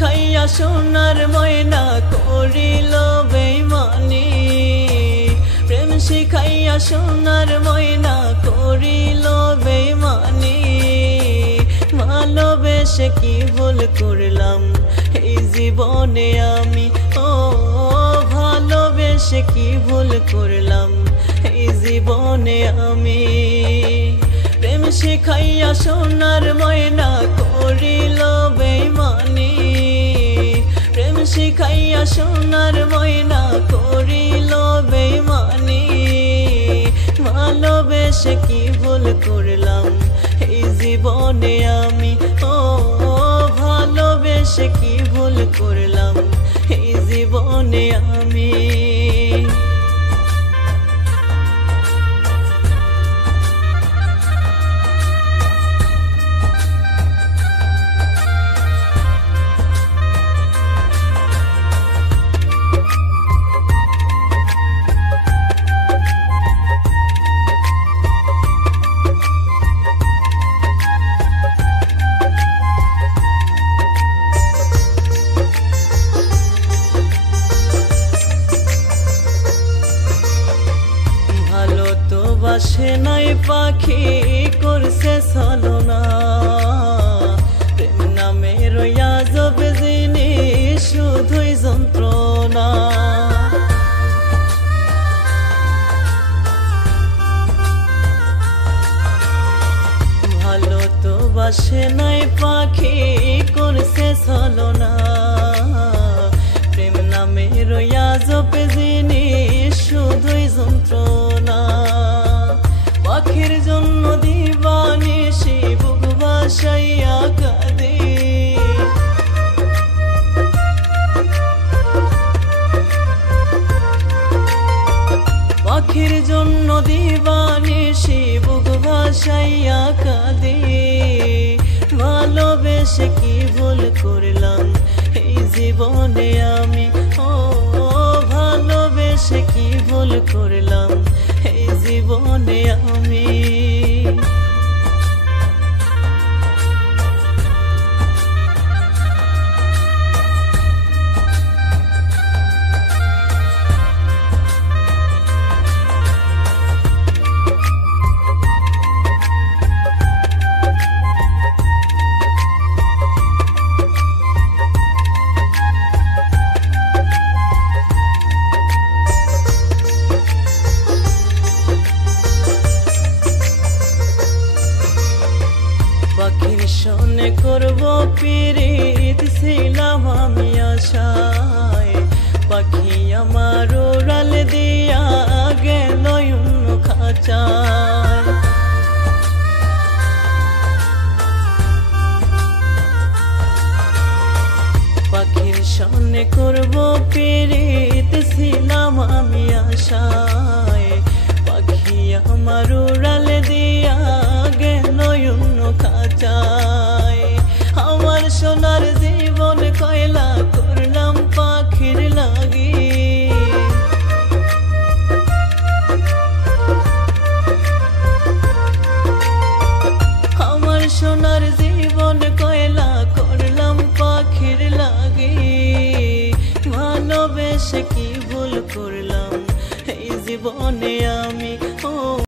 শিখাইয়া সোনার ময়না করিল বেইমানি, প্রেম শিখাইয়া সোনার ময়না করিল বেইমানি। ভালোবেসে কি ভুল করলাম এই জীবনে আমি, ও ভালোবেসে কি ভুল করলাম এই জীবনে আমি। প্রেম শিখাইয়া সোনার ময়না করিল বেইমানি, প্রেম শিখাইয়া সোনার ময়না করিল বেইমানি। ভালোবেসে কি ভুল করলাম এই জীবনে আমি, ও ভালোবেসে কি ভুল করলাম এই জীবনে আমি। বাসে নাই পাখি করছে ছলনা, প্রেম নামে রইয়া যাবে জিনিস শুধুই যন্ত্রণা। ভালো তো বাসে নাই পাখি করছে ছলনা, প্রেম নামে রইয়া যাবে জিনিস শুধুই যন্ত্রণা। পাখির জন্য দিবানিশি বুক ভাসাইয়া কাঁদে, পাখির জন্য দিবানিশি বুক ভাসাইয়া কাঁদে। ভালোবেসে কি ভুল করলাম এই জীবনে আমি, ও ভালোবেসে কি ভুল করলাম এই জীবনে আমি। পাখির সনে করব পিরিত ছিলাম আমি আশায়, পাখি আমার উড়াল দিয়া গেল অন্য খাঁচায়।